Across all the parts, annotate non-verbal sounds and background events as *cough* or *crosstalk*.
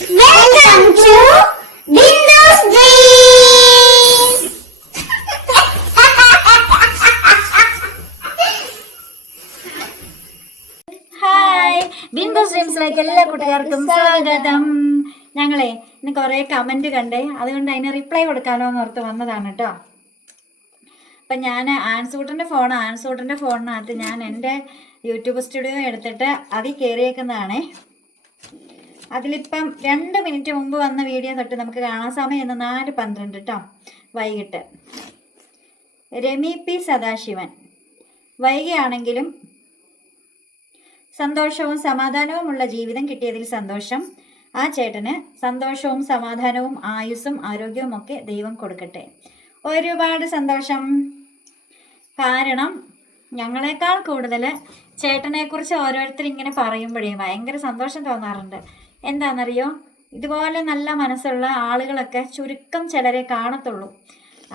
Welcome to Windows Dreams. Hi Windows ഡ്രീംസിലേക്ക് എല്ലാ കൂട്ടുകാർക്കും സ്വാഗതം. ഞങ്ങളെ ഇന്ന് കുറേ കമന്റ് കണ്ടേ. അതുകൊണ്ട് അതിന് റിപ്ലൈ കൊടുക്കാമല്ലോ എന്ന് വന്നതാണ് കേട്ടോ അപ്പം ഞാൻ ആൻസൂട്ടന്റെ ഫോൺ ആൻസൂട്ടന്റെ ഫോണിനകത്ത് ഞാൻ എന്റെ യൂട്യൂബ് സ്റ്റുഡിയോ എടുത്തിട്ട് അതിൽ കയറിയേക്കുന്നതാണേ. അതിലിപ്പം രണ്ട് മിനിറ്റ് മുമ്പ് വന്ന വീഡിയോ തൊട്ട് നമുക്ക് കാണാൻ സമയം ഇന്ന് നാല് പന്ത്രണ്ട് കേട്ടോ വൈകിട്ട്. രമി പി സദാശിവൻ. വൈകിയാണെങ്കിലും സന്തോഷവും സമാധാനവുമുള്ള ജീവിതം കിട്ടിയതിൽ സന്തോഷം. ആ ചേട്ടന് സന്തോഷവും സമാധാനവും ആയുസ്സും ആരോഗ്യവും ഒക്കെ ദൈവം കൊടുക്കട്ടെ. ഒരുപാട് സന്തോഷം. കാരണം ഞങ്ങളെക്കാൾ കൂടുതൽ ചേട്ടനെക്കുറിച്ച് ഓരോരുത്തർ ഇങ്ങനെ പറയുമ്പോഴേ ഭയങ്കര സന്തോഷം തോന്നാറുണ്ട്. എന്താണെന്നറിയോ ഇതുപോലെ നല്ല മനസ്സുള്ള ആളുകളൊക്കെ ചുരുക്കം ചിലരെ കാണത്തുള്ളൂ.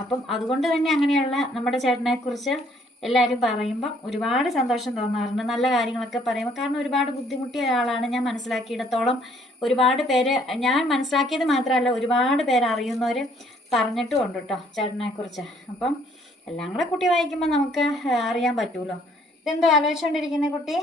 അപ്പം അതുകൊണ്ട് തന്നെ അങ്ങനെയുള്ള നമ്മുടെ ചേട്ടനെക്കുറിച്ച് എല്ലാവരും പറയുമ്പം ഒരുപാട് സന്തോഷം തോന്നാറുണ്ട്. നല്ല കാര്യങ്ങളൊക്കെ പറയുമ്പോൾ കാരണം ഒരുപാട് ബുദ്ധിമുട്ടിയ ഒരാളാണ് ഞാൻ മനസ്സിലാക്കിയിടത്തോളം ഒരുപാട് പേര് ഞാൻ മനസ്സിലാക്കിയത് മാത്രമല്ല ഒരുപാട് പേര് അറിയുന്നവർ പറഞ്ഞിട്ടും ഉണ്ട് കേട്ടോ ചേട്ടനെക്കുറിച്ച്. അപ്പം എല്ലാം കൂടെ കുട്ടി വായിക്കുമ്പോൾ നമുക്ക് അറിയാൻ പറ്റുമല്ലോ ഇതെന്തോ ആലോചിച്ചുകൊണ്ടിരിക്കുന്ന കുട്ടി?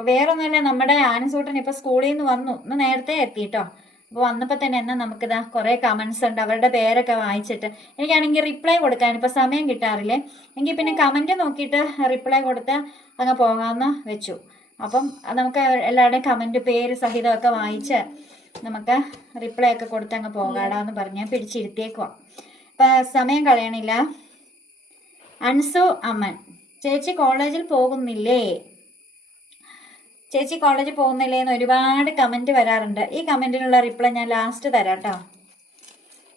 അപ്പോൾ വേറൊന്നുമല്ല നമ്മുടെ ആനസൂട്ടൻ ഇപ്പോൾ സ്കൂളിൽ നിന്ന് വന്നു. ഇന്ന് നേരത്തെ എത്തി കേട്ടോ അപ്പോൾ വന്നപ്പോൾ തന്നെ എന്നാൽ നമുക്കിതാ കുറേ കമന്റ്സ് ഉണ്ട് അവരുടെ പേരൊക്കെ വായിച്ചിട്ട്. എനിക്കാണെങ്കിൽ റിപ്ലൈ കൊടുക്കാൻ ഇപ്പോൾ സമയം കിട്ടാറില്ലേ? എങ്കിൽ പിന്നെ കമന്റ് നോക്കിയിട്ട് റിപ്ലൈ കൊടുത്ത് അങ്ങ് പോകാമെന്ന് വെച്ചു. അപ്പം നമുക്ക് എല്ലാവരുടെയും കമന്റ് പേര് സഹിതമൊക്കെ വായിച്ച് നമുക്ക് റിപ്ലൈ ഒക്കെ കൊടുത്ത് അങ്ങ് പോകാടാന്ന് പറഞ്ഞ് പിടിച്ചിരുത്തിയേക്കുവാ. അപ്പം സമയം കളയണില്ല. അൻസു അമ്മൻ ചേച്ചി കോളേജിൽ പോകുന്നില്ലേ? ചേച്ചി കോളേജിൽ പോകുന്നില്ലേ എന്ന് ഒരുപാട് കമന്റ് വരാറുണ്ട്. ഈ കമന്റിനുള്ള റിപ്ലൈ ഞാൻ ലാസ്റ്റ് തരാം കേട്ടോ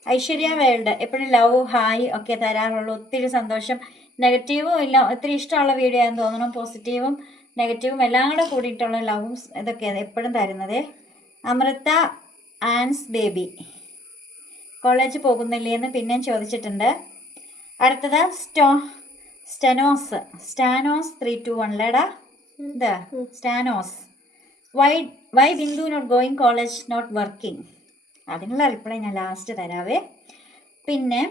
ഐശ്വര്യ വേൾഡ് എപ്പോഴും ലവ് ഹായ് ഒക്കെ തരാറുള്ളൂ. ഒത്തിരി സന്തോഷം. നെഗറ്റീവും ഇല്ല. ഒത്തിരി ഇഷ്ടമുള്ള വീഡിയോ ആണെന്ന് തോന്നണം പോസിറ്റീവും നെഗറ്റീവും എല്ലാം കൂടെ കൂടിയിട്ടുള്ള ലവും ഇതൊക്കെയാണ് എപ്പോഴും തരുന്നത്. അമൃത ആൻസ് ബേബി. കോളേജ് പോകുന്നില്ലേ എന്ന് പിന്നെയും ചോദിച്ചിട്ടുണ്ട്. അടുത്തത് സ്റ്റോ Stanos. Stanos three two one ലേടാ. ഇത് Stanos. Why why Bindu not going college not working അതിനുള്ള റിപ്ലൈ ഞാൻ ലാസ്റ്റ് തരാവേ. പിന്നെ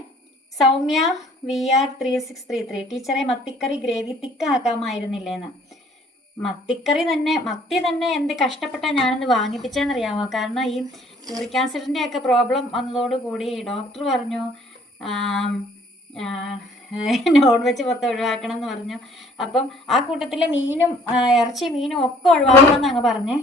Soumya V R three six three three ടീച്ചറെ മത്തിക്കറി ഗ്രേവി തിക്കാക്കാമായിരുന്നില്ലേന്ന് മത്തിക്കറി തന്നെ മത്തി തന്നെ എന്ത് കഷ്ടപ്പെട്ടാണ് ഞാനൊന്ന് വാങ്ങിപ്പിച്ചതെന്നറിയാമോ കാരണം ഈ യൂറിക് ആസിഡിന്റെ ഒക്കെ പ്രോബ്ലം വന്നതോടുകൂടി ഡോക്ടർ പറഞ്ഞു *laughs* നോൺ വെജ് മൊത്തം ഒഴിവാക്കണം എന്ന് പറഞ്ഞു. അപ്പം ആ കൂട്ടത്തിലെ മീനും ഇറച്ചി മീനും ഒക്കെ ഒഴിവാക്കണം എന്ന് അങ്ങ് പറഞ്ഞേ.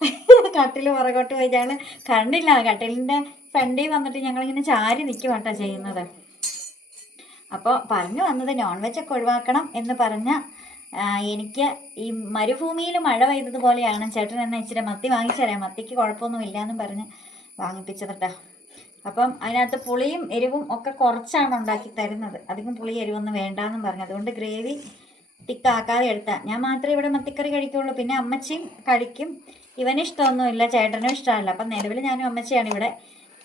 *laughs* കട്ടിൽ പുറകോട്ട് പോയി ഞങ്ങൾ കണ്ടില്ല. കട്ടിലിന്റെ ഫ്രണ്ടിൽ വന്നിട്ട് ഞങ്ങളിങ്ങനെ ചാരി നിൽക്കുവാട്ടോ ചെയ്യുന്നത്. അപ്പോൾ പറഞ്ഞു വന്നത് നോൺ വെജ് ഒക്കെ ഒഴിവാക്കണം എന്ന് പറഞ്ഞ എനിക്ക് ഈ മരുഭൂമിയിൽ മഴ പെയ്തതുപോലെയാണ്. ചേട്ടൻ എന്നെ ഇച്ചിരി മത്തി വാങ്ങിച്ചു തരാം മത്തിക്ക് കുഴപ്പമൊന്നുമില്ല എന്നും പറഞ്ഞ് വാങ്ങിപ്പിച്ചത് കേട്ടോ അപ്പം അതിനകത്ത് പുളിയും എരിവും ഒക്കെ കുറച്ചാണ് ഉണ്ടാക്കി തരുന്നത്. അധികം പുളി എരിവൊന്നും വേണ്ടാന്നും പറഞ്ഞു. അതുകൊണ്ട് ഗ്രേവി തിക്കാക്കാതെ എടുത്താൽ ഞാൻ മാത്രമേ ഇവിടെ മത്തിക്കറി കഴിക്കുള്ളൂ. പിന്നെ അമ്മച്ചിയും കഴിക്കും ഇവന് ഇഷ്ടമൊന്നുമില്ല ചേട്ടനും ഇഷ്ടമല്ല. അപ്പം നിലവിൽ ഞാനും അമ്മച്ചിയാണ് ഇവിടെ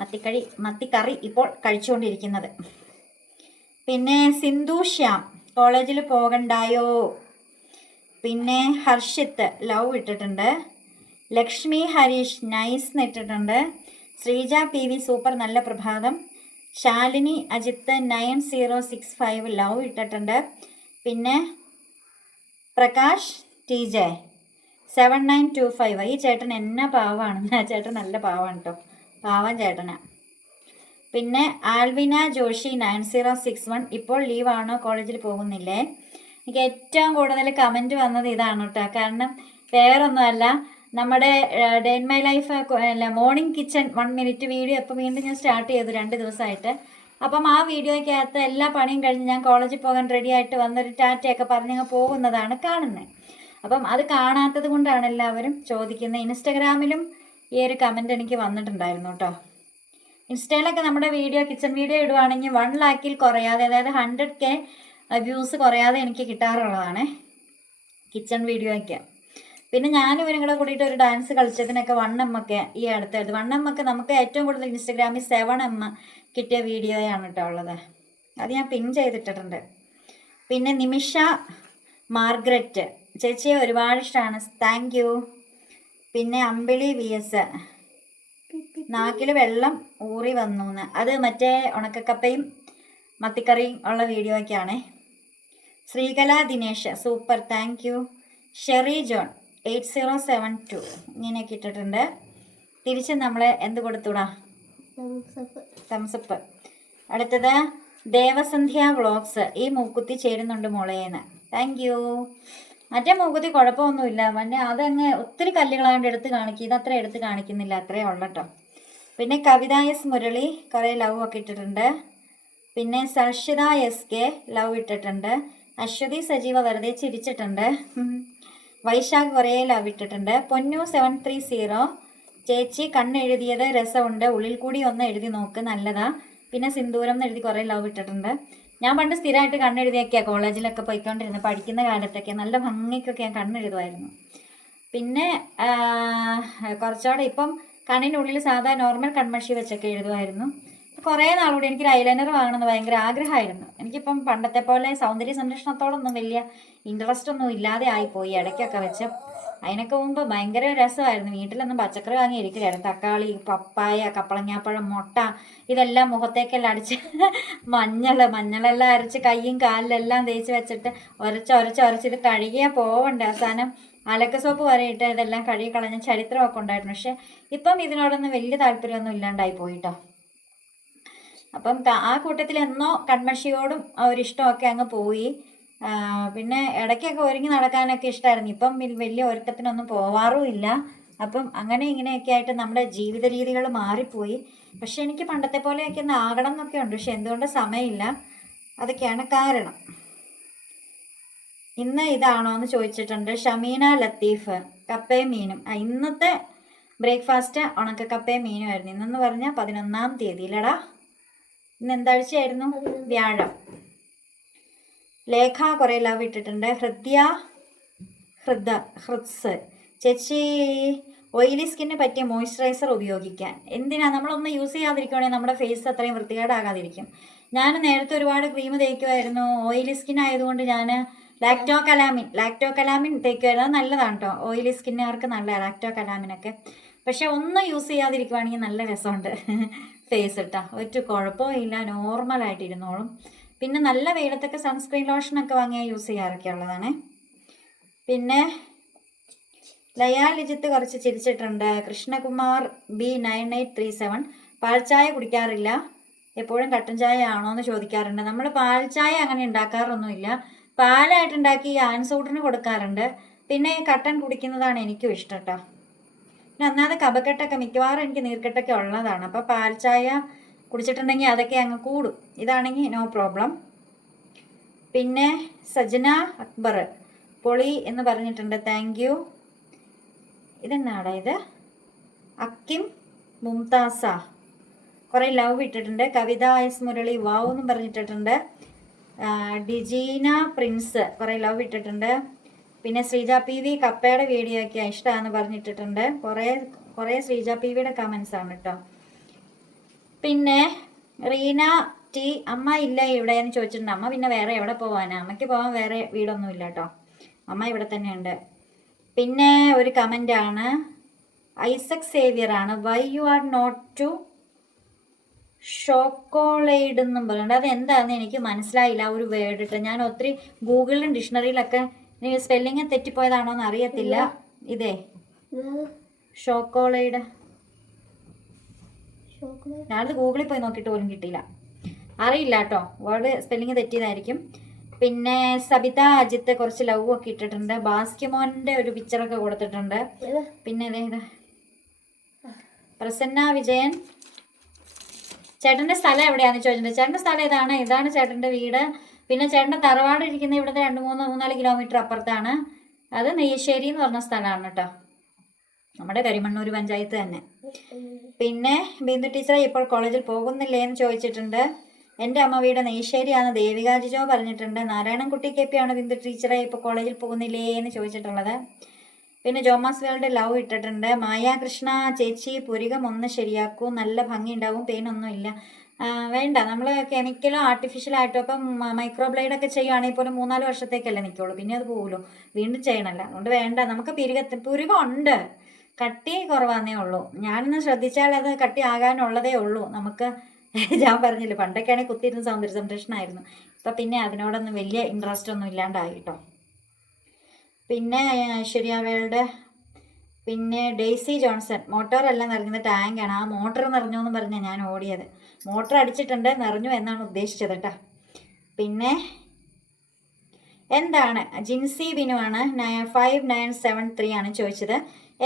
മത്തിക്കറി മത്തിക്കറി ഇപ്പോൾ കഴിച്ചുകൊണ്ടിരിക്കുന്നത്. പിന്നെ സിന്ധു ശ്യാം കോളേജിൽ പോകണ്ടായോ? പിന്നെ ഹർഷിത്ത് ലവ് ഇട്ടിട്ടുണ്ട്. ലക്ഷ്മി ഹരീഷ് നൈസ് ഇട്ടിട്ടുണ്ട് ശ്രീജ പി വി സൂപ്പർ നല്ല പ്രഭാതം. Shalini Ajith nine zero six five love ഇട്ടിട്ടുണ്ട്. പിന്നെ Prakash T J. Seven nine two five. ഈ ചേട്ടൻ എന്നാ പാവമാണ് ചേട്ടൻ നല്ല പാവമാണ് കേട്ടോ പാവം ചേട്ടന. പിന്നെ Alvina Joshi nine zero six one. ഇപ്പോൾ ലീവാണോ? കോളേജിൽ പോകുന്നില്ലേ? എനിക്ക് ഏറ്റവും കൂടുതൽ കമന്റ് വന്നത് ഇതാണ് കേട്ടോ കാരണം വേറൊന്നുമല്ല നമ്മുടെ ഡേ ഇൻ മൈ ലൈഫ് അല്ല morning kitchen one minute video ഇപ്പോൾ വീണ്ടും ഞാൻ സ്റ്റാർട്ട് ചെയ്തു രണ്ട് ദിവസമായിട്ട് അപ്പം ആ വീഡിയോയ്ക്കകത്ത് എല്ലാ പണിയും കഴിഞ്ഞ് ഞാൻ കോളേജിൽ പോകാൻ റെഡി ആയിട്ട് വന്നൊരു ടാറ്റയൊക്കെ പറഞ്ഞ് പോകുന്നതാണ് കാണുന്നത് അപ്പം അത് കാണാത്തത് കൊണ്ടാണ് എല്ലാവരും ചോദിക്കുന്നത് ഇൻസ്റ്റഗ്രാമിലും ഈ ഒരു കമന്റ് എനിക്ക് വന്നിട്ടുണ്ടായിരുന്നു കേട്ടോ ഇൻസ്റ്റയിലൊക്കെ നമ്മുടെ വീഡിയോ കിച്ചൺ വീഡിയോ ഇടുവാണെങ്കിൽ വൺ ലാക്കിൽ കുറയാതെ അതായത് ഹൺഡ്രഡ് കെ വ്യൂസ് കുറയാതെ എനിക്ക് കിട്ടാറുള്ളതാണ്. കിച്ചൺ വീഡിയോയ്ക്ക് പിന്നെ ഞാനും ഇവരും കൂടെ കൂടിയിട്ട് ഒരു ഡാൻസ് കളിച്ചതിനൊക്കെ വൺ എം ഒക്കെ ഈ അടുത്തായിരുന്നു. വൺ എം ഒക്കെ നമുക്ക് ഏറ്റവും കൂടുതൽ ഇൻസ്റ്റഗ്രാമിൽ സെവൻ എം കിട്ടിയ വീഡിയോയാണ് കേട്ടോ ഉള്ളത്. അത് ഞാൻ പിൻ ചെയ്തിട്ടിട്ടുണ്ട്. പിന്നെ നിമിഷ മാർഗ്രറ്റ്. ചേച്ചിയെ ഒരുപാട് ഇഷ്ടമാണ് താങ്ക് യു പിന്നെ അമ്പിളി വി എസ് നാക്കിൽ വെള്ളം ഊറി വന്നു എന്ന് അത് മറ്റേ ഉണക്കക്കപ്പയും മത്തിക്കറിയും ഉള്ള video ഒക്കെയാണേ. Sreekala Dinesh. Super thank you Sherry John. Eight zero seven two. ഇങ്ങനെയൊക്കെ ഇട്ടിട്ടുണ്ട്. തിരിച്ച് നമ്മൾ എന്ത് കൊടുത്തുടാ? തംസപ്പ് അടുത്തത് ദേവസന്ധ്യ വ്ളോഗ്സ്. ഈ മൂക്കുത്തി ചേരുന്നുണ്ട് മോളേന്ന്. താങ്ക് യു മറ്റേ മൂക്കുത്തി കുഴപ്പമൊന്നുമില്ല. മറ്റേ അതങ്ങ് ഒത്തിരി കല്ലുകളാണ്ട് എടുത്ത് കാണിക്കും ഇതത്ര എടുത്ത് കാണിക്കുന്നില്ല. അത്രേ ഉള്ളട്ടോ പിന്നെ കവിത എസ് മുരളി കുറേ ലവ് ഒക്കെ ഇട്ടിട്ടുണ്ട്. പിന്നെ സർഷിത എസ് കെ ലവ് ഇട്ടിട്ടുണ്ട്. അശ്വതി സജീവ വെറുതെ ചിരിച്ചിട്ടുണ്ട്. വൈശാഖ് കുറേ ലവ് ഇട്ടിട്ടുണ്ട് പൊന്നു സെവൻ ത്രീ സീറോ ചേച്ചി കണ്ണെഴുതിയത് രസമുണ്ട്. ഉള്ളിൽ കൂടി ഒന്ന് എഴുതി നോക്ക്. നല്ലതാ. പിന്നെ സിന്ദൂരം എന്ന് എഴുതി കുറേ ലവ് ഇട്ടിട്ടുണ്ട്. ഞാൻ പണ്ട് സ്ഥിരമായിട്ട് കണ്ണെഴുതിയൊക്കെയാണ് കോളേജിലൊക്കെ പോയിക്കൊണ്ടിരുന്നത്. പഠിക്കുന്ന കാലത്തൊക്കെ നല്ല ഭംഗിക്കൊക്കെ ഞാൻ കണ്ണെഴുതുമായിരുന്നു. പിന്നെ കുറച്ചുകൂടെ ഇപ്പം കണ്ണിനുള്ളിൽ സാധാ നോർമൽ കൺമഷി വെച്ചൊക്കെ എഴുതുമായിരുന്നു. കുറേ നാളുകൂടി എനിക്ക് ഐലൈനർ വാങ്ങണമെന്ന് ഭയങ്കര ആഗ്രഹമായിരുന്നു. എനിക്കിപ്പം പണ്ടത്തെ പോലെ സൗന്ദര്യ സംരക്ഷണത്തോടൊന്നും വലിയ ഇൻട്രസ്റ്റ് ഒന്നും ഇല്ലാതെ ആയിപ്പോയി. ഇടയ്ക്കൊക്കെ വെച്ച് അതിനൊക്കെ മുമ്പ് ഭയങ്കര രസമായിരുന്നു. വീട്ടിലൊന്നും പച്ചക്കറി വാങ്ങി ഇരിക്കില്ലായിരുന്നു. തക്കാളി പപ്പായ കപ്പളങ്ങാപ്പഴം മുട്ട ഇതെല്ലാം മുഖത്തേക്കെല്ലാം അടിച്ച് *laughs* മഞ്ഞൾ മഞ്ഞളെല്ലാം അരച്ച് കൈയും കാലിലെല്ലാം തേച്ച് വെച്ചിട്ട് ഉരച്ച് ഉരച്ച് ഉരച്ച് ഇത് കഴുകിയാൽ പോവണ്ടേ? അവസാനം അലക്ക സോപ്പ് വരെ ഇട്ട് ഇതെല്ലാം കഴുകി കളഞ്ഞ ചരിത്രമൊക്കെ ഉണ്ടായിരുന്നു. പക്ഷെ ഇപ്പം ഇതിനോടൊന്നും വലിയ താല്പര്യമൊന്നും ഇല്ലാണ്ടായി പോയിട്ടോ അപ്പം ആ കൂട്ടത്തിൽ എന്നോ കൺമഷിയോടും ഒരു ഇഷ്ടമൊക്കെ അങ്ങ് പോയി. പിന്നെ ഇടയ്ക്കൊക്കെ ഒരുങ്ങി നടക്കാനൊക്കെ ഇഷ്ടമായിരുന്നു ഇപ്പം വലിയ ഒരുക്കത്തിനൊന്നും പോവാറുമില്ല അപ്പം അങ്ങനെ ഇങ്ങനെയൊക്കെ ആയിട്ട് നമ്മുടെ ജീവിത രീതികൾ മാറിപ്പോയി. പക്ഷെ എനിക്ക് പണ്ടത്തെ പോലെയൊക്കെ ഒന്ന് ആകണം എന്നൊക്കെ ഉണ്ട്. പക്ഷെ എന്തുകൊണ്ട് സമയമില്ല? അതൊക്കെയാണ് കാരണം. ഇന്ന് ഇതാണോ എന്ന് ചോദിച്ചിട്ടുണ്ട് ഷമീന ലത്തീഫ്. കപ്പയും മീനും. ഇന്നത്തെ ബ്രേക്ക്ഫാസ്റ്റ് ഉണക്ക കപ്പയും മീനുമായിരുന്നു. ഇന്നെന്ന് പറഞ്ഞാൽ പതിനൊന്നാം തീയതി ഇല്ലടാ ഇന്ന് എന്താഴ്ചയായിരുന്നു വ്യാഴം. ലേഖ കുറേ ലവ് ഇട്ടിട്ടുണ്ട്. ഹൃദ്യ ഹൃദ ഹൃത്സ്. ചേച്ചി ഓയിലി സ്കിന്നിന് പറ്റിയ മോയ്സ്ചറൈസർ ഉപയോഗിക്കാൻ. എന്തിനാ? നമ്മളൊന്നും യൂസ് ചെയ്യാതിരിക്കുവാണെങ്കിൽ നമ്മുടെ ഫേസ് അത്രയും വൃത്തികേടാകാതിരിക്കും. ഞാൻ നേരത്തെ ഒരുപാട് ക്രീം തേക്കുമായിരുന്നു ഓയിലി സ്കിൻ ആയതുകൊണ്ട് ഞാൻ ലാക്ടോ കലാമിൻ ലാക്ടോ കലാമിൻ തേക്കുമായിരുന്നു നല്ലതാണ് കേട്ടോ ഓയിലി സ്കിന്നുകാർക്ക് നല്ല ലാക്ടോ കലാമിനൊക്കെ പക്ഷെ ഒന്നും യൂസ് ചെയ്യാതിരിക്കുവാണെങ്കിൽ നല്ല രസമുണ്ട്. ഫേസ് ഇട്ടാ ഒരു കുഴപ്പവും ഇല്ല നോർമലായിട്ട് ഇരുന്നോളും പിന്നെ നല്ല വെയിലത്തൊക്കെ സൺസ്ക്രീൻ ലോഷൻ ഒക്കെ വാങ്ങിയാൽ യൂസ് ചെയ്യാറൊക്കെ ഉള്ളതാണ്. പിന്നെ ലയാ ലിജിത്ത് കുറച്ച് ചിരിച്ചിട്ടുണ്ട്. Krishnakumar B nine eight three seven പാൽച്ചായ കുടിക്കാറില്ല. എപ്പോഴും കട്ടൻ ചായ ആണോ എന്ന് ചോദിക്കാറുണ്ട്. നമ്മൾ പാൽച്ചായ അങ്ങനെ ഉണ്ടാക്കാറൊന്നുമില്ല. പാലായിട്ടുണ്ടാക്കി ആൻസൂട്ടിന് കൊടുക്കാറുണ്ട്. പിന്നെ കട്ടൻ കുടിക്കുന്നതാണ് എനിക്കും ഇഷ്ടം കേട്ടോ പിന്നെ ഒന്നാമത് കപക്കെട്ടൊക്കെ മിക്കവാറും എനിക്ക് നീർക്കെട്ടൊക്കെ ഉള്ളതാണ്. അപ്പോൾ പാൽ ചായ കുടിച്ചിട്ടുണ്ടെങ്കിൽ അതൊക്കെ അങ്ങ് കൂടും. ഇതാണെങ്കിൽ നോ പ്രോബ്ലം പിന്നെ സജന അക്ബർ പൊളി എന്ന് പറഞ്ഞിട്ടുണ്ട്. താങ്ക് യു ഇതെന്നാടാ ഇത്? അക്കിം മുംതാസ. കുറേ ലവ് ഇട്ടിട്ടുണ്ട്. കവിത എസ് മുരളി വാവ് എന്നും പറഞ്ഞിട്ടിട്ടുണ്ട്. ഡിജീന പ്രിൻസ് കുറേ ലവ് ഇട്ടിട്ടുണ്ട്. പിന്നെ ശ്രീജ പി വി കപ്പയുടെ വീഡിയോ ഒക്കെ ഇഷ്ടമാണെന്ന് പറഞ്ഞിട്ടിട്ടുണ്ട്. കുറേ കുറേ ശ്രീജ പി വിയുടെ കമൻസ് ആണ് കേട്ടോ പിന്നെ റീന ടി അമ്മ ഇല്ല ഇവിടെ എന്ന് ചോദിച്ചിട്ടുണ്ട്. അമ്മ പിന്നെ വേറെ എവിടെ പോവാനാ? അമ്മയ്ക്ക് പോകാൻ വേറെ വീടൊന്നും ഇല്ല കേട്ടോ അമ്മ ഇവിടെ തന്നെയുണ്ട്. പിന്നെ ഒരു കമന്റ് ആണ്. ഐസക് സേവിയർ ആണ്. Why you are not to ഷോക്കോളൈഡ് എന്നും പറയുന്നുണ്ട് അത് എന്താണെന്ന് എനിക്ക് മനസ്സിലായില്ല ഒരു വേർഡ് ഇട്ട് ഞാൻ ഒത്തിരി ഗൂഗിളിലും ഡിക്ഷണറിയിലൊക്കെ എനിക്ക് സ്പെല്ലിങ് തെറ്റിപ്പോയതാണോ എന്ന് അറിയത്തില്ല ഇതേ. ഷോക്കോളയുടെ. ഞാനത് ഗൂഗിളിൽ പോയി നോക്കിയിട്ട് പോലും കിട്ടിയില്ല. അറിയില്ല കേട്ടോ. വേർഡ് സ്പെല്ലിങ് തെറ്റിയതായിരിക്കും. പിന്നെ സബിത അജിത്തെ കുറച്ച് ലവ് ഒക്കെ ഇട്ടിട്ടുണ്ട്. ബാസ്കിമോന്റെ ഒരു പിക്ചറൊക്കെ കൊടുത്തിട്ടുണ്ട്. പിന്നെ പ്രസന്ന വിജയൻ. ചേട്ടന്റെ സ്ഥലം എവിടെയാണെന്ന് ചോദിച്ചിട്ടുണ്ട്. ചേട്ടന്റെ സ്ഥലം ഇതാണ് ഇതാണ് ചേട്ടന്റെ വീട്. പിന്നെ ചേട്ടൻ തറവാട് ഇരിക്കുന്ന ഇവിടുത്തെ രണ്ട് മൂന്ന് മൂന്നാൽ കിലോമീറ്റർ അപ്പുറത്താണ്. അത് നെയ്യശ്ശേരി എന്ന് പറഞ്ഞ സ്ഥലമാണ് കേട്ടോ. നമ്മുടെ കരിമണ്ണൂർ പഞ്ചായത്ത് തന്നെ. പിന്നെ ബിന്ദു ടീച്ചർ ഇപ്പോൾ കോളേജിൽ പോകുന്നില്ലേ എന്ന് ചോദിച്ചിട്ടുണ്ട്. എന്റെ അമ്മ വീട് നെയ്ശ്ശേരിയാണ് ദേവിക ജിജോ പറഞ്ഞിട്ടുണ്ട്. നാരായണൻകുട്ടി കെ പി ആണ് ബിന്ദു ടീച്ചറെ ഇപ്പോൾ കോളേജിൽ പോകുന്നില്ലേ എന്ന് ചോദിച്ചിട്ടുള്ളത്. പിന്നെ ജോമാസ് വേൾഡ് ലവ് ഇട്ടിട്ടുണ്ട്. മായാകൃഷ്ണ ചേച്ചി പുരികം ഒന്ന് ശരിയാക്കൂ. നല്ല ഭംഗി ഉണ്ടാവും പെയിൻ ഒന്നും ഇല്ല. വേണ്ട. നമ്മൾ കെമിക്കലോ ആർട്ടിഫിഷ്യൽ ആയിട്ടോ ഇപ്പം മൈക്രോ ബ്ലേഡൊക്കെ ചെയ്യുകയാണെങ്കിൽ പോലും മൂന്നാൽ വർഷത്തേക്കല്ലേ നിൽക്കുള്ളൂ. പിന്നെ അത് പോകുമല്ലോ വീണ്ടും ചെയ്യണമല്ലോ. അതുകൊണ്ട് വേണ്ട. നമുക്ക് പിരികത്ത് പുരികം ഉണ്ട്. കട്ടി കുറവാന്നേ ഉള്ളൂ. ഞാനൊന്ന് ശ്രദ്ധിച്ചാൽ അത് കട്ടി ആകാനുള്ളതേ ഉള്ളൂ. നമുക്ക് *laughs* ഞാൻ പറഞ്ഞില്ല പണ്ടൊക്കെയാണെങ്കിൽ കുത്തിയിരുന്ന് സൗന്ദര്യ സംരക്ഷണമായിരുന്നു. ഇപ്പം പിന്നെ അതിനോടൊന്നും വലിയ ഇൻട്രസ്റ്റ് ഒന്നും ഇല്ലാണ്ടായി കേട്ടോ. പിന്നെ ഐശ്വര്യാവയുടെ പിന്നെ ഡെയ്സി ജോൺസൺ. മോട്ടോറല്ല നിറഞ്ഞത് ടാങ്കാണ് ആ മോട്ടർ എന്ന് പറഞ്ഞാൽ ഞാൻ ഓടിയത്. മോട്ടർ അടിച്ചിട്ടുണ്ട് നിറഞ്ഞു എന്നാണ് ഉദ്ദേശിച്ചത് കേട്ടോ. പിന്നെ എന്താണ്? ജിൻസി ബിനു ആണ് nine five nine seven three ആണ് ചോദിച്ചത്.